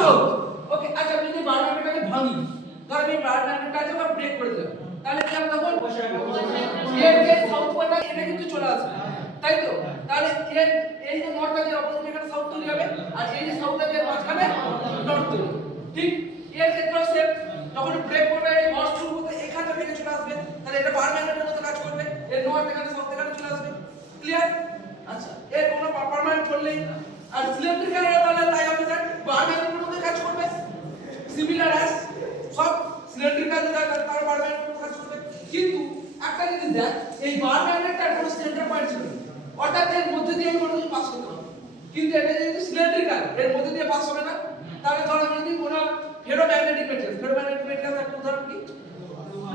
South. ওকে, আচ্ছা আমি যদি বার ম্যাগনেটটাকে ভাঙি, ধর আমি বার ম্যাগনেটটা আছে বা ব্রেক করে দিলাম, তাহলে কি হবে তখন এর যে সাউথ পোলটা এটা কিন্তু চলে আসবে, তাই তো? তাহলে এর এই যে নর্থ আছে অপোজিট এখানে সাউথ তৈরি হবে, আর এই যে সাউথ আছে মাঝখানে নর্থ তৈরি হবে। ঠিক এর ক্ষেত্রেও সেম, যখন ব্রেক করবে এই নর্থ শুরু করতে এখানে থেকে চলে আসবে, তাহলে এটা বার ম্যাগনেটের মতো কাজ করবে, এর নর্থ এখানে সাউথ এখানে চলে আসবে। ক্লিয়ার? আচ্ছা, এর কোনো পারমানেন্ট করলেই আর সিলিন্ড্রিক্যাল তাহলে তাই হবে স্যার বার ম্যাগনেটের মতো কাজ করবে, সিমিলার অ্যাজ সব সিলিন্ড্রিক্যাল তার বার ম্যাগনেটের মতো কাজ করবে। কিন্তু একটা জিনিস দেখ, এই বার ম্যাগনেটটার কোনো সেন্টার পয়েন্ট ছিল না, অর্থাৎ এর মধ্যে দিয়ে কোনো কিছু পাস করতে হবে। কিন্তু এটা যদি সিলিন্ড্রিক্যাল, এর মধ্যে দিয়ে পাস হবে না। তাহলে ধর আমি যদি কোনো ফেরোম্যাগনেটিক ম্যাটেরিয়াল একটা উদাহরণ কি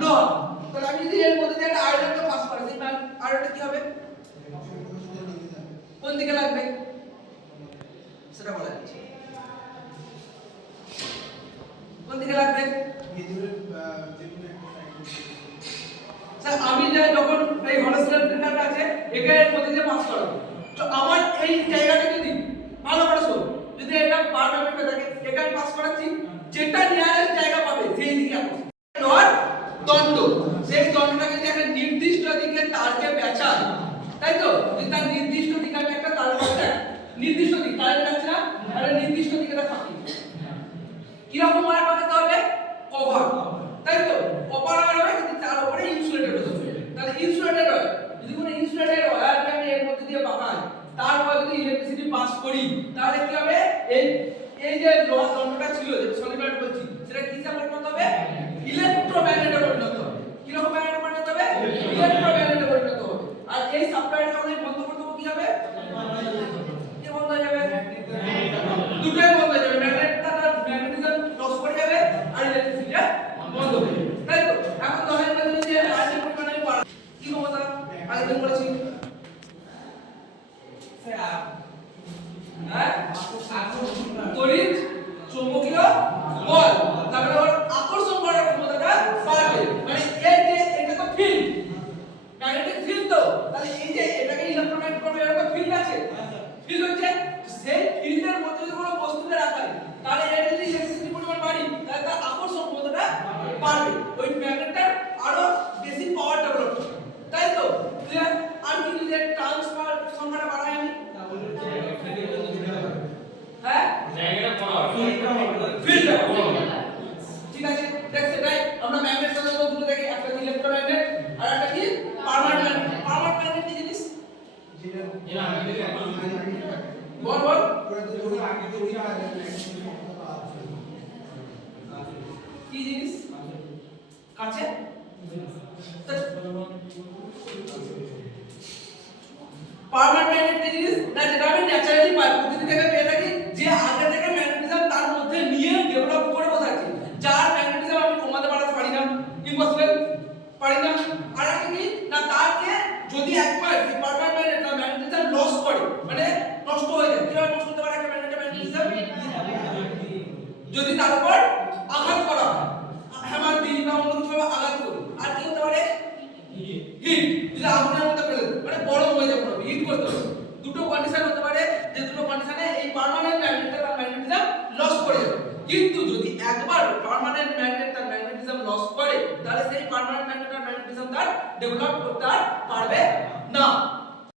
লোহা, তাহলে আমি যদি এর মধ্যে দিয়ে একটা আয়রনকে পাস করাই, সেই আয়রনটা কি হবে, কোন দিকে লাগবে সেটা বলা যাচ্ছে, কোন দিকে লাগবে? স্যার আমি যখন এই হলোসিলিন্ডারটা আছে এর মধ্যে দিয়ে পাস করাবো, তো আমার এই জায়গাটা যদি ভালো করে শোন, যদি এটা বার ম্যাগনেটটা থাকে এখানে পাস করাচ্ছি, যেটা নিয়ারেস্ট জায়গা পাবে সেই দিকে আসবে। লোহার দণ্ড, সেই দণ্ডটাকে যদি একটা নির্দিষ্ট দিকে তারকে পেঁচায়, তাই তো? যদি তার নির্দিষ্ট দিকে আমি একটা তার পেঁচাই, নির্দিষ্ট দিক কারেন্ট আছে না, আর নির্দিষ্ট দিকে এটা ফাঁকি, কি রকম ওয়্যার বানাতে হবে? কভার, তাই তো? কভার ওয়্যার হবে কিন্তু তার উপরে ইনসুলেটেড হতে হবে। তাহলে ইনসুলেটেড ওয়্যার, যদি কোনো ইনসুলেটেড ওয়্যারকে আমি এর মধ্যে দিয়ে পাকাই, তারপর যদি ইলেকট্রিসিটি পাস করি, তাহলে কি হবে? এই যে লোহার দণ্ডটা ছিল, যে সলিড বলছি, সেটা কিসে পরিণত হবে? ইলেকট্রোম্যাগনেটে পরিণত হবে। কি রকম ম্যাগনেটে পরিণত হবে? ইলেকট্রোম্যাগনেটে পরিণত হবে। আর এই সাপ্লাইটা যখন বন্ধ করে দেবো কি হবে? কি বন্ধ হয়ে যাবে? দুটোই বন্ধ হয়ে যাবে, ম্যাগনেটিজম লস করে যাবে আর ইলেকট্রিসিটিটা বন্ধ হয়ে যাবে, তাই তো? এখন ধরেন যদি আইসি পরিমাণে বাড়াই, কি ক্ষমতা আগে দিন বলেছি হ্যাঁ, তড়িৎ চৌম্বকীয় বল, তারপরে ওর আকর্ষণ করার ক্ষমতাটা বাড়বে, মানে এই যে এটা তো ফিল্ড, ম্যাগনেটিক ফিল্ড, তো তাহলে এই যে এটাকে ইলেকট্রোম্যাগনেটিক করবে, এর একটা ফিল্ড আছে, ফিল্ড হচ্ছে সেই ফিল্ডের মধ্যে যদি কোনো বস্তুকে রাখা হয়, তাহলে এর যদি ইলেকট্রিসিটি পরিমাণ বাড়ি, তাহলে তার আকর্ষণ ক্ষমতাটা বাড়বে, ওই ম্যাগনেটটার আরো বেশি পাওয়ার ডেভেলপ হবে, তাই তো? ক্লিয়ার? আর কি যদি ট্রান্সফার সংখ্যাটা বাড়াই আমি, হ্যাঁ জায়গাটা বড় হবে, ফিল্ডটা বড় হবে, ঠিক আছে? দেখ সেটাই আমরা ম্যাগনেট সাথে দুটো দেখি, একটা ইলেকট্রোম্যাগনেট আর একটা কি পার্মানেন্ট ম্যাগনেট। পার্মানেন্ট ম্যাগনেট কি জিনিস? যেটা বল বল কি জিনিস? কাছে পার্মানেন্ট ম্যাগনেট কি জিনিস না, যেটা আমি ন্যাচারালি পাই, প্রকৃতি থেকে পেয়ে থাকি, যে আগে থেকে ম্যাগনেটিজম তার মধ্যে নিয়ে ডেভেলপ করে বসে আছে, যার ম্যাগনেটিজম আমি কমাতে বাড়াতে পারি না, ইম্পসিবল, পারি না। আর একটা কি না, তাকে যদি একবার এই পার্মানেন্ট ম্যাগনেট তার ম্যাগনেটিজম লস করে, মানে নষ্ট হয়ে যায়, কিভাবে নষ্ট করতে পারে একটা ম্যাগনেটিজম? যদি তার উপর আঘাত করা হয়, হ্যামার দিয়ে বা অন্য কিছু ভাবে আঘাত করি, আর কি হতে পারে? হিট, যদি আগুনের মধ্যে ফেলে দেয়, মানে গরম হয়ে যাবে, হিট করতে হবে। দুটো কন্ডিশন হতে পারে, যে দুটো কন্ডিশনে এই পার্মানেন্ট ম্যাগনেট তার ম্যাগনেটিজম লস করে যাবে। কিন্তু যদি একবার পার্মানেন্ট ম্যাগনেট তার ম্যাগনেটিজম লস করে, তাহলে সেই পার্মানেন্ট ম্যাগনেট তার ম্যাগনেটিজম তার ডেভেলপ করতে পারবে না।